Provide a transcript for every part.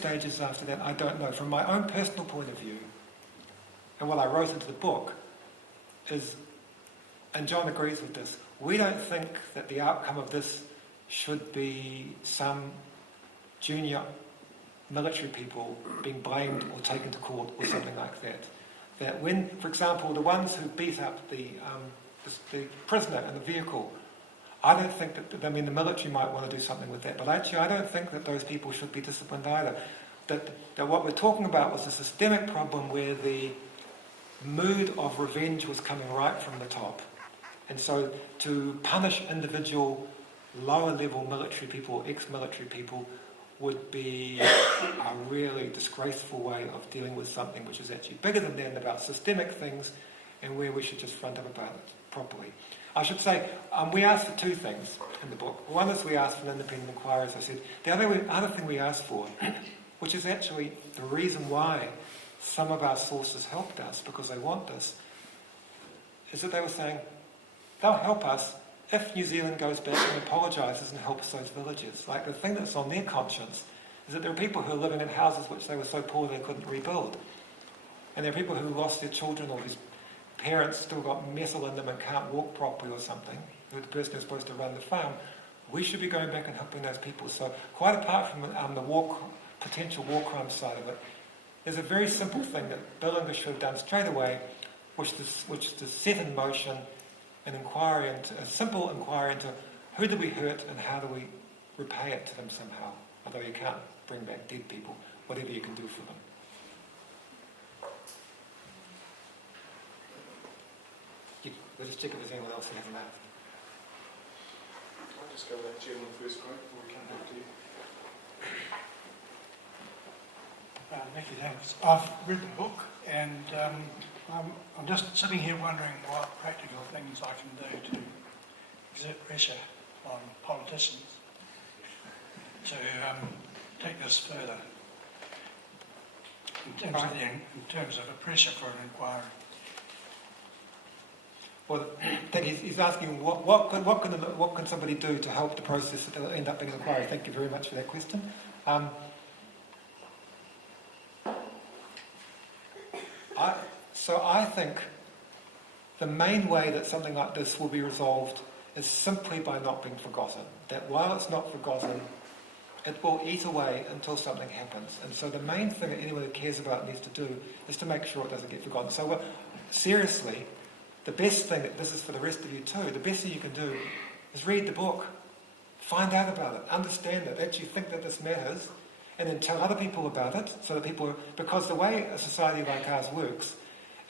stages after that, I don't know. From my own personal point of view, and what I wrote into the book, is, and John agrees with this, we don't think that the outcome of this should be some junior military people being blamed or taken to court or something like that. That when, for example, the ones who beat up the prisoner in the vehicle, I don't think that, I mean, the military might want to do something with that, but actually I don't think that those people should be disciplined either. That what we're talking about was a systemic problem where the mood of revenge was coming right from the top. And so to punish individual lower level military people, ex-military people, would be a really disgraceful way of dealing with something which is actually bigger than that, and about systemic things, and where we should just front up about it properly. I should say, we asked for two things in the book. One is we asked for an independent inquiry, as I said. The other thing we asked for, which is actually the reason why some of our sources helped us, because they want this, is that they were saying, they'll help us if New Zealand goes back and apologises and helps those villages. Like, the thing that's on their conscience is that there are people who are living in houses which they were so poor they couldn't rebuild. And there are people who lost their children, or whose parents still got metal in them and can't walk properly or something, who the person who's supposed to run the farm. We should be going back and helping those people. So quite apart from the potential war crime side of it, there's a very simple thing that Bill English should have done straight away, which is to set in motion an inquiry into, a simple inquiry into who did we hurt and how do we repay it to them somehow. Although you can't bring back dead people, whatever you can do for them. We'll just check if there's anyone else who hasn't asked. I'll just go with that gentleman first, Greg, before we come back to you. Nicky Hager. I've read the book, and I'm just sitting here wondering what practical things I can do to exert pressure on politicians to take this further in terms of a pressure for an inquiry. Well, I think he's asking what can somebody do to help the process that will end up being an inquiry. Thank you very much for that question. So I think the main way that something like this will be resolved is simply by not being forgotten. That while it's not forgotten, it will eat away until something happens. And so the main thing that anyone who cares about it needs to do is to make sure it doesn't get forgotten. So seriously, the best thing, this is for the rest of you too, the best thing you can do is read the book, find out about it, understand it, actually think that this matters, and then tell other people about it, so that people, because the way a society like ours works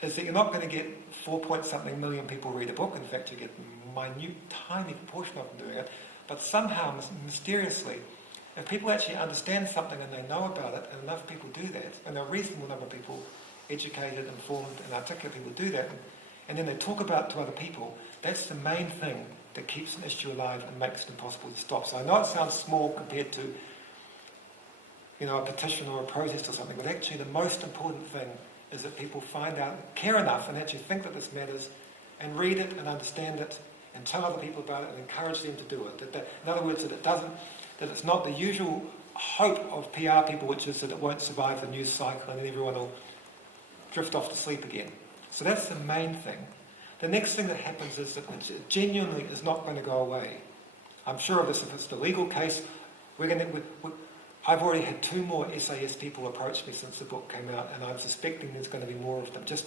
is that you're not going to get 4-point-something million people read a book. In fact, you get a minute, tiny proportion of them doing it, but somehow, mysteriously, if people actually understand something and they know about it, and enough people do that, and a reasonable number of people, educated, informed, and articulate people do that, and then they talk about it to other people, that's the main thing that keeps an issue alive and makes it impossible to stop. So I know it sounds small compared to, a petition or a protest or something, but actually the most important thing is that people find out, care enough, and actually think that this matters, and read it and understand it, and tell other people about it, and encourage them to do it. In other words, that it's not the usual hope of PR people, which is that it won't survive the news cycle and then everyone will drift off to sleep again. So that's the main thing. The next thing that happens is that it genuinely is not going to go away. I'm sure of this. If it's the legal case, I've already had 2 more SAS people approach me since the book came out, and I'm suspecting there's going to be more of them. Just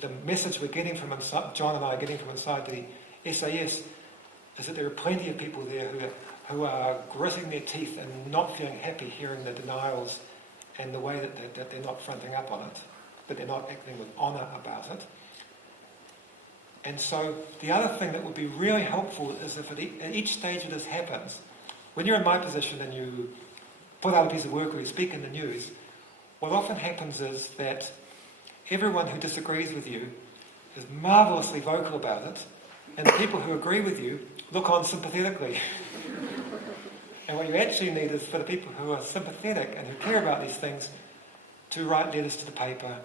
the message we're getting from inside, John and I are getting from inside the SAS, is that there are plenty of people there who are gritting their teeth and not feeling happy hearing the denials and the way that they're not fronting up on it, but they're not acting with honour about it. And so the other thing that would be really helpful is if at each stage of this happens, when you're in my position and you put out a piece of work or you speak in the news, what often happens is that everyone who disagrees with you is marvellously vocal about it, and the people who agree with you look on sympathetically. And what you actually need is for the people who are sympathetic and who care about these things to write letters to the paper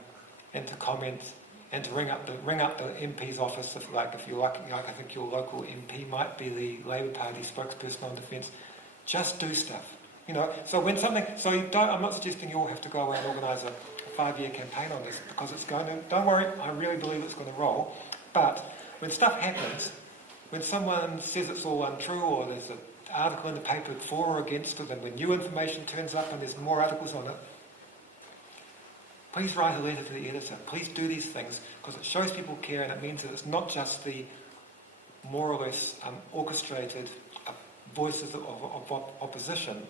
and to comment and to ring up the MP's office, if you're lucky, I think your local MP might be the Labour Party spokesperson on defence. Just do stuff. You know, so when something, so you don't, I'm not suggesting you all have to go away and organise a 5-year campaign on this, because it's going to, don't worry, I really believe it's going to roll. But when stuff happens, when someone says it's all untrue, or there's an article in the paper for or against it, and when new information turns up and there's more articles on it, please write a letter to the editor. Please do these things, because it shows people care, and it means that it's not just the more or less orchestrated voices of opposition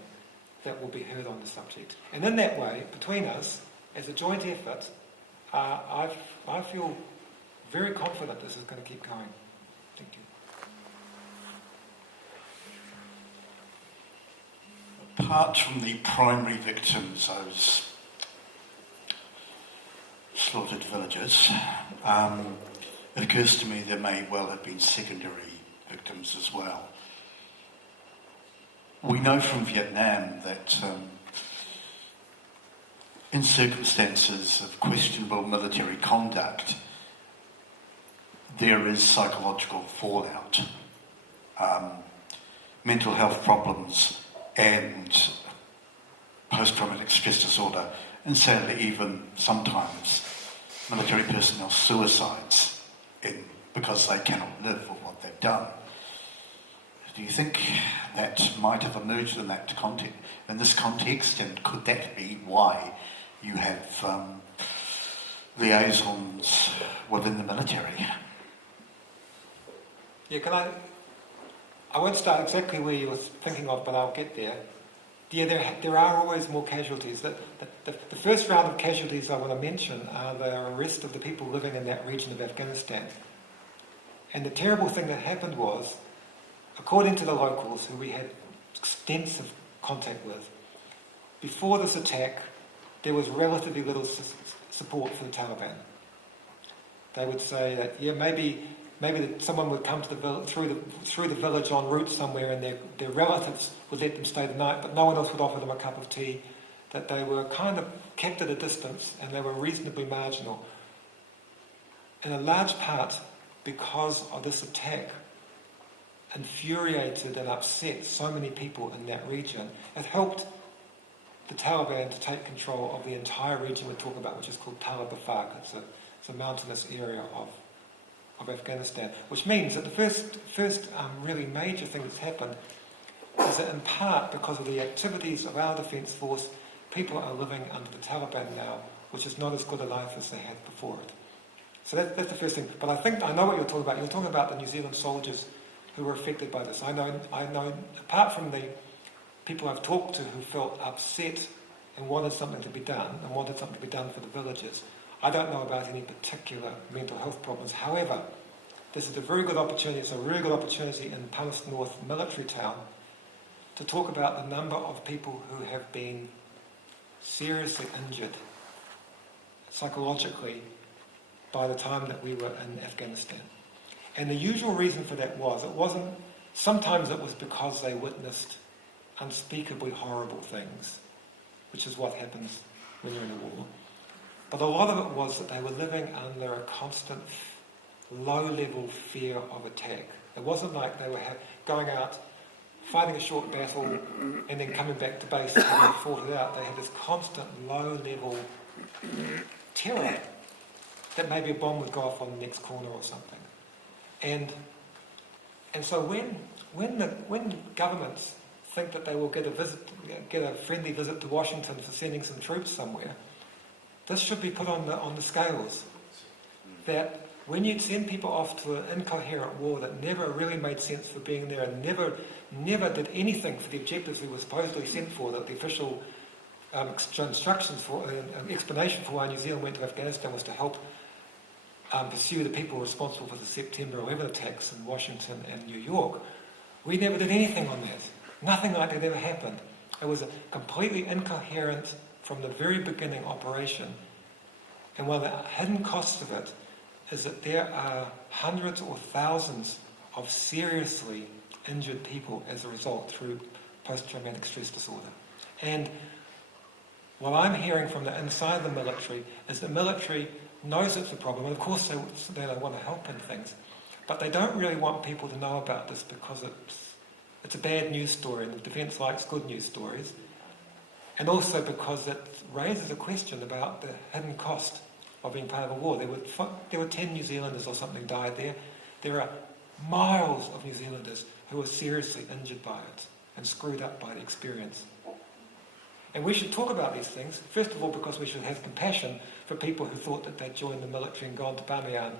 that will be heard on the subject. And in that way, between us, as a joint effort, I feel very confident this is going to keep going. Thank you. Apart from the primary victims, those slaughtered villagers, it occurs to me there may well have been secondary victims as well. We know from Vietnam that in circumstances of questionable military conduct, there is psychological fallout, mental health problems, and post-traumatic stress disorder, and sadly even sometimes military personnel suicides because they cannot live with what they've done. Do you think that might have emerged in that context, in this context, and could that be why you have liaisons within the military? Yeah, I won't start exactly where you were thinking of, but I'll get there. Yeah, there are always more casualties. The first round of casualties I want to mention are the arrest of the people living in that region of Afghanistan. And the terrible thing that happened was, according to the locals, who we had extensive contact with, before this attack, there was relatively little support for the Taliban. They would say that, yeah, maybe someone would come to through the village en route somewhere, and their relatives would let them stay the night, but no one else would offer them a cup of tea, that they were kind of kept at a distance, and they were reasonably marginal. In a large part, because of this attack, infuriated and upset so many people in that region, it helped the Taliban to take control of the entire region we talk about, which is called Talabafaq. It's a mountainous area of Afghanistan, which means that the first really major thing that's happened is that, in part because of the activities of our defence force, people are living under the Taliban now, which is not as good a life as they had before it. So that's the first thing. But I know what you're talking about. You're talking about the New Zealand soldiers who were affected by this. I know. Apart from the people I've talked to who felt upset and wanted something to be done, and wanted something to be done for the villagers, I don't know about any particular mental health problems. However, this is a very good opportunity. It's a really good opportunity in Palmerston North military town to talk about the number of people who have been seriously injured psychologically by the time that we were in Afghanistan. And the usual reason for that was, sometimes it was because they witnessed unspeakably horrible things, which is what happens when you're in a war. But a lot of it was that they were living under a constant low-level fear of attack. It wasn't like they were going out, fighting a short battle, and then coming back to base and having fought it out. They had this constant low-level terror that maybe a bomb would go off on the next corner or something. And so when governments think that they will get a friendly visit to Washington for sending some troops somewhere, this should be put on the scales. That when you send people off to an incoherent war that never really made sense for being there, and never did anything for the objectives we were supposedly sent for, that the official instructions for an explanation for why New Zealand went to Afghanistan was to help pursue the people responsible for the September 11 attacks in Washington and New York, we never did anything on that. Nothing like that ever happened. It was a completely incoherent, from the very beginning, operation. And one of the hidden costs of it is that there are hundreds or thousands of seriously injured people as a result through post-traumatic stress disorder. And what I'm hearing from the inside of the military is the military knows it's a problem, and of course they want to help in things, but they don't really want people to know about this because it's a bad news story, and the defence likes good news stories, And also because it raises a question about the hidden cost of being part of a war. There were 10 New Zealanders or something died there. There are miles of New Zealanders who were seriously injured by it and screwed up by the experience. And we should talk about these things, first of all because we should have compassion for people who thought that they'd joined the military and gone to Palmerston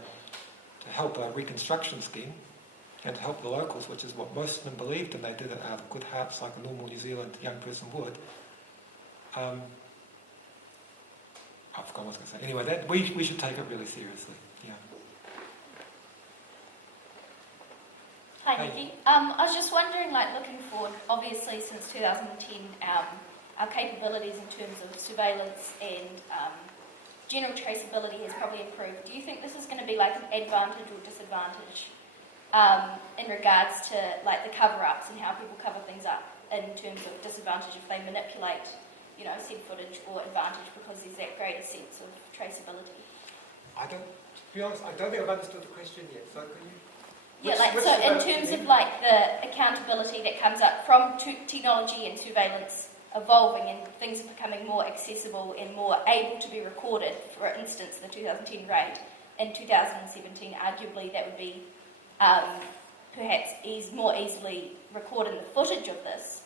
to help a reconstruction scheme and to help the locals, which is what most of them believed, and they did it out of good hearts like a normal New Zealand young person would. I've forgotten what I was going to say. Anyway, we should take it really seriously. Yeah. Hi, Hey. Nicky. I was just wondering, looking forward, obviously since 2010, our capabilities in terms of surveillance and general traceability has probably improved. Do you think this is going to be an advantage or disadvantage in regards to the cover-ups and how people cover things up, in terms of disadvantage if they manipulate said footage, or advantage because there's that greater sense of traceability? To be honest, I don't think I've understood the question yet. So can you? Yeah, which so in surveillance terms do of you mean? the accountability that comes up from technology and surveillance evolving and things are becoming more accessible and more able to be recorded, for instance, the 2010 raid, in 2017, arguably that would be perhaps more easily recording the footage of this.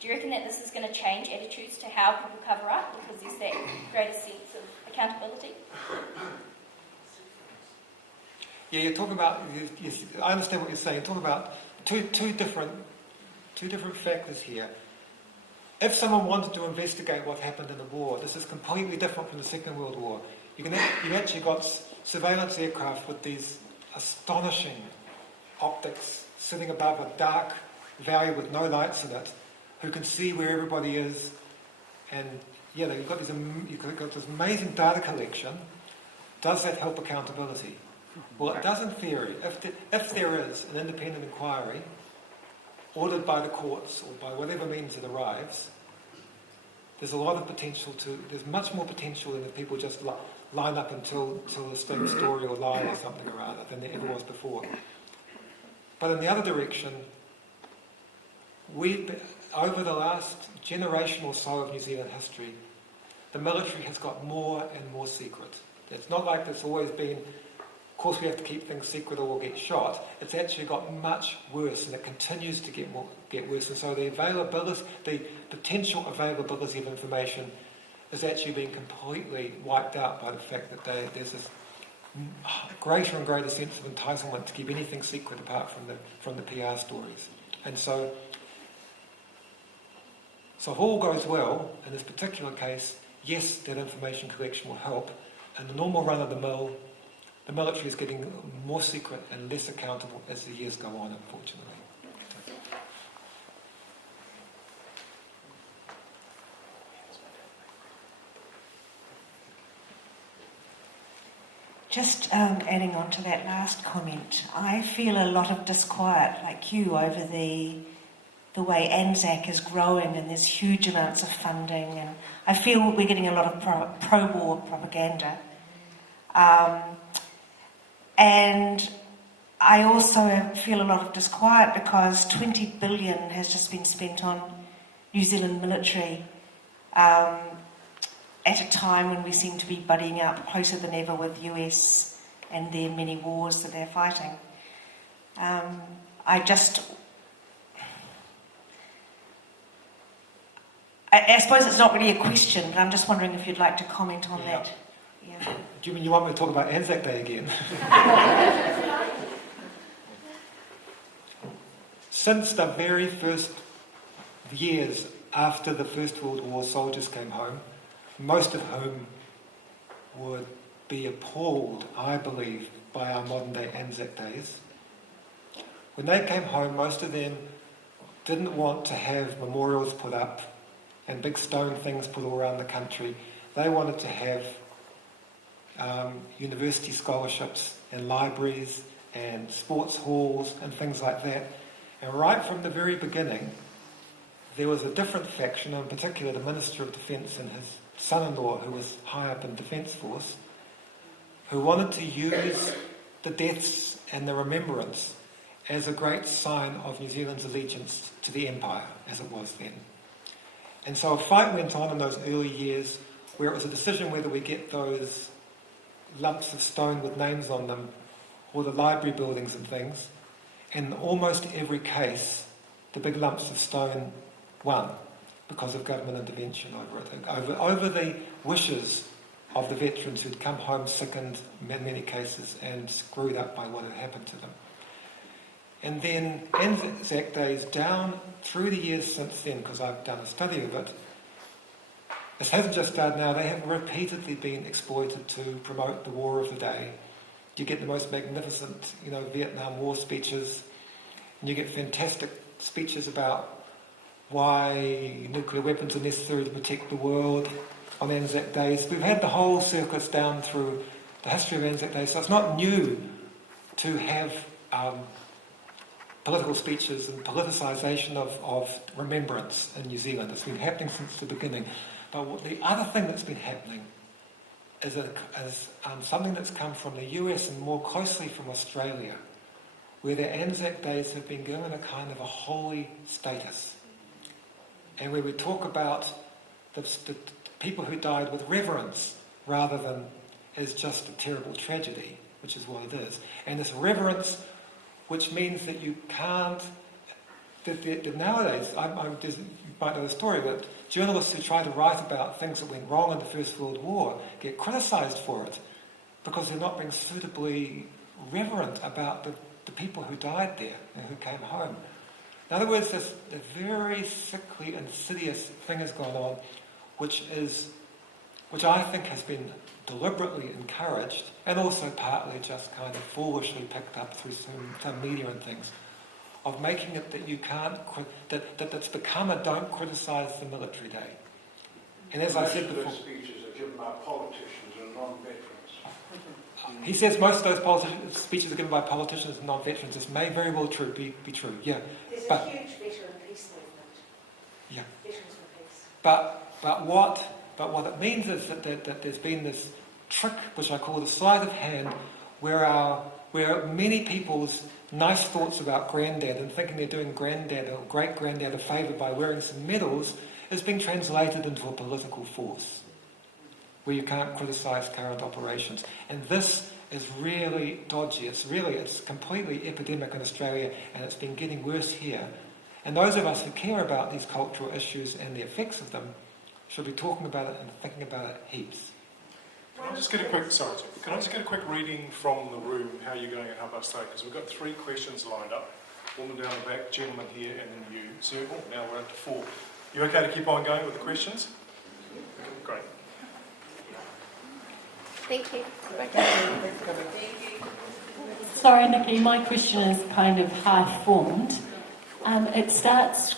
Do you reckon that this is going to change attitudes to how people cover up because there's that greater sense of accountability? Yeah, you're talking about. Yes, I understand what you're saying. You're talking about two different factors here. If someone wanted to investigate what happened in the war, this is completely different from the Second World War. You actually got surveillance aircraft with these astonishing optics sitting above a dark valley with no lights in it, who can see where everybody is, and you've got this amazing data collection. Does that help accountability? Well, it does in theory. If there is an independent inquiry ordered by the courts or by whatever means it arrives, there's a lot of potential there's much more potential than if people just line up and tell a same story or lie or something or other than there ever was before. But in the other direction, over the last generation or so of New Zealand history, the military has got more and more secret. It's not like it's always been, of course we have to keep things secret or we'll get shot. It's actually got much worse, and it continues to get worse. And so the potential availability of information is actually being completely wiped out by the fact that there's this greater and greater sense of entitlement to keep anything secret apart from the PR stories. And so if all goes well, in this particular case, yes, that information collection will help. In the normal run-of-the-mill, the military is getting more secret and less accountable as the years go on, unfortunately. Just adding on to that last comment, I feel a lot of disquiet, like you, over the way ANZAC is growing and there's huge amounts of funding, and I feel we're getting a lot of pro-war propaganda. And I also feel a lot of disquiet because 20 billion has just been spent on New Zealand military at a time when we seem to be buddying up closer than ever with the US and their many wars that they're fighting. I suppose it's not really a question, but I'm just wondering if you'd like to comment on that. Yeah. Do you mean you want me to talk about Anzac Day again? Since the very first years after the First World War, soldiers came home, most of whom would be appalled, I believe, by our modern-day Anzac Days. When they came home, most of them didn't want to have memorials put up and big stone things put all around the country. They wanted to have university scholarships and libraries and sports halls and things like that. And right from the very beginning, there was a different faction, in particular the Minister of Defence and his son-in-law, who was high up in Defence Force, who wanted to use the deaths and the remembrance as a great sign of New Zealand's allegiance to the Empire, as it was then. And so a fight went on in those early years where it was a decision whether we get those lumps of stone with names on them or the library buildings and things. In almost every case, the big lumps of stone won because of government intervention over it, over the wishes of the veterans who'd come home sickened in many cases and screwed up by what had happened to them. And then Anzac Days, down through the years since then, because I've done a study of it, this hasn't just started now, they have repeatedly been exploited to promote the war of the day. You get the most magnificent, Vietnam War speeches, and you get fantastic speeches about why nuclear weapons are necessary to protect the world on Anzac Days. We've had the whole circus down through the history of Anzac Days, so it's not new to have political speeches and politicisation of remembrance in New Zealand. It's been happening since the beginning. But the other thing that's been happening is something that's come from the US and more closely from Australia, where the Anzac Days have been given a kind of a holy status. And where we talk about the people who died with reverence rather than as just a terrible tragedy, which is what it is. And this reverence, which means that you can't... Nowadays, you might know the story, but journalists who try to write about things that went wrong in the First World War get criticised for it because they're not being suitably reverent about the people who died there and who came home. In other words, this very sickly, insidious thing has gone on, which I think has been deliberately encouraged and also partly just kind of foolishly picked up through some media and things, of making it that you can't, that's become a don't criticise the military day. And as I said before... Most of those speeches are given by politicians and non-veterans. He says most of those speeches are given by politicians and non-veterans. This may very well be true, yeah. There's a huge veteran peace movement. Yeah. Veterans for Peace. But what it means is that there's been this trick, which I call the sleight of hand, where many people's nice thoughts about granddad and thinking they're doing granddad or great-granddad a favour by wearing some medals is being translated into a political force where you can't criticise current operations. And this is really dodgy. It's completely epidemic in Australia, and it's been getting worse here. And those of us who care about these cultural issues and the effects of them should be talking about it and thinking about it heaps. Can I just get a quick reading from the room, how you're going at 8:30? Because we've got 3 questions lined up. Woman down the back, gentleman here, and then you. Circle. Now we're up to 4. You okay to keep on going with the questions? Great. Thank you. Sorry, Nicky, my question is kind of half-formed. It starts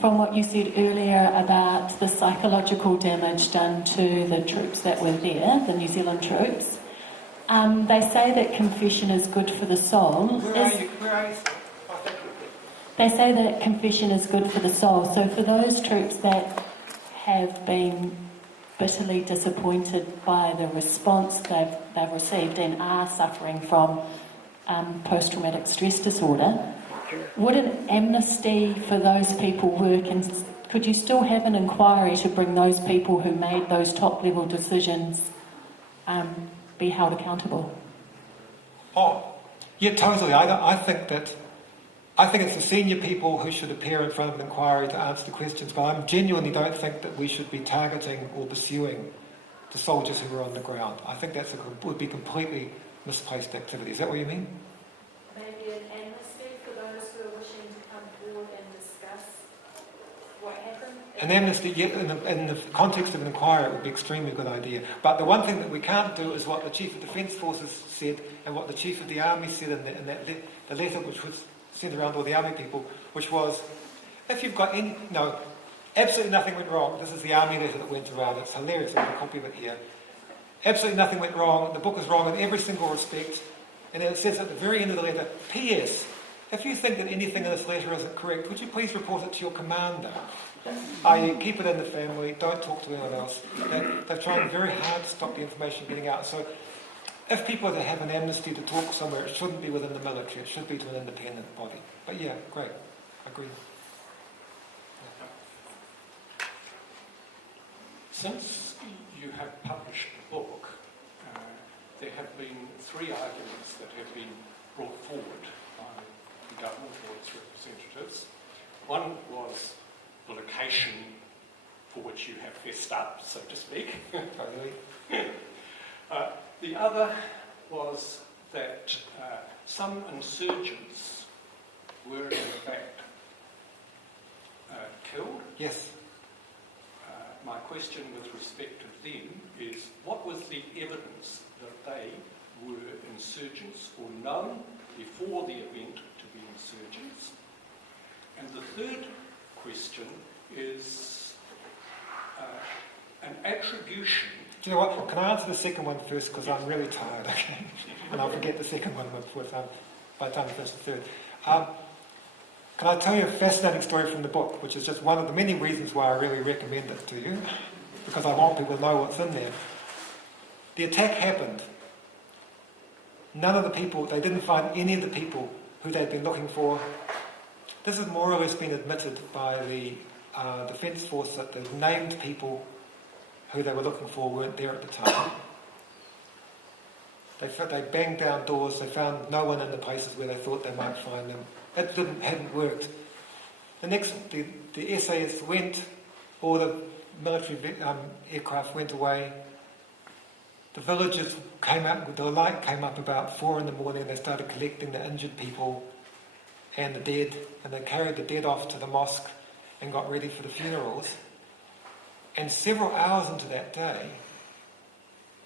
from what you said earlier about the psychological damage done to the troops that were there, the New Zealand troops. They say that confession is good for the soul. Where are you? They say that confession is good for the soul. So for those troops that have been bitterly disappointed by the response they've received and are suffering from post-traumatic stress disorder, would an amnesty for those people work, and could you still have an inquiry to bring those people who made those top-level decisions be held accountable? Oh, yeah, totally. I think it's the senior people who should appear in front of an inquiry to answer the questions, but I genuinely don't think that we should be targeting or pursuing the soldiers who were on the ground. I think would be completely misplaced activity. Is that what you mean? Maybe an amnesty for those who are wishing to come forward and discuss what happened? An amnesty, yeah, in the context of an inquiry, it would be an extremely good idea. But the one thing that we can't do is what the Chief of Defence Forces said and what the Chief of the Army said in the letter which was sent around all the Army people, which was, if you've got absolutely nothing went wrong. This is the Army letter that went around. It's hilarious. I've got a copy of it here. Absolutely nothing went wrong. The book is wrong in every single respect. And then it says at the very end of the letter, P.S. If you think that anything in this letter isn't correct, would you please report it to your commander? I.e., keep it in the family, don't talk to anyone else. They're trying very hard to stop the information getting out. So if people are to have an amnesty to talk somewhere, it shouldn't be within the military, it should be to an independent body. But yeah, great, I agree. Since you have published the book, there have been three arguments that have been brought forward by the government or its representatives. One was the location for which you have fessed up, so to speak. The other was that some insurgents were in fact killed. Yes. My question with respect to them is, what was the evidence that they were insurgents or known before the event to be insurgents? And the third question is an attribution. Do you know what? Can I answer the second one first, because I'm really tired, okay? And I'll forget the second one by the time I finish the third. Can I tell you a fascinating story from the book, which is just one of the many reasons why I really recommend it to you, because I want people to know what's in there. The attack happened. None of the people, they didn't find any of the people who they'd been looking for. This has more or less been admitted by the Defence Force that the named people who they were looking for weren't there at the time. They banged down doors, they found no one in the places where they thought they might find them. It hadn't worked. The SAS went, all the military aircraft went away. The villagers came out, the light came up about 4 in the morning, they started collecting the injured people and the dead, and they carried the dead off to the mosque and got ready for the funerals. And several hours into that day,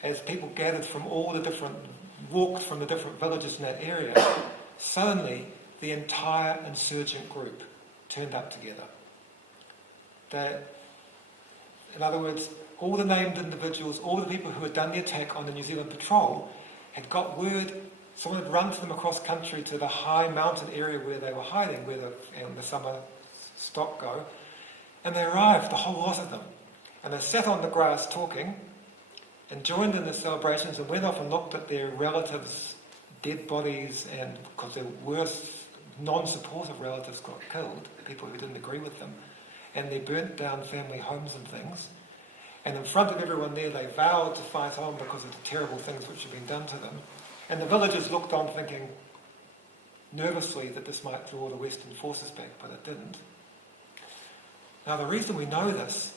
as people gathered from all the different, walked from the different villages in that area, suddenly the entire insurgent group turned up together. In other words, all the named individuals, all the people who had done the attack on the New Zealand patrol had got word, someone had run for them across country to the high mountain area where they were hiding, where the summer stock go, and they arrived, the whole lot of them. And they sat on the grass talking and joined in the celebrations and went off and looked at their relatives' dead bodies, and because their worst non-supportive relatives got killed, people who didn't agree with them, and they burnt down family homes and things. And in front of everyone there, they vowed to fight on because of the terrible things which had been done to them. And the villagers looked on thinking nervously that this might draw the Western forces back, but it didn't. Now, the reason we know this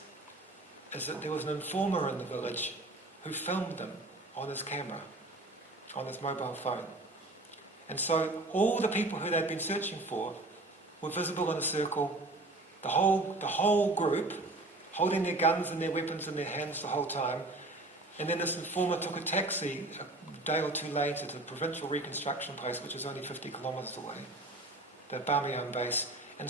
is that there was an informer in the village who filmed them on his camera, on his mobile phone. And so all the people who they'd been searching for were visible in a circle, the whole group, holding their guns and their weapons in their hands the whole time. And then this informer took a taxi a day or two later to the provincial reconstruction place, which was only 50 kilometres away, the Buccaneer base, and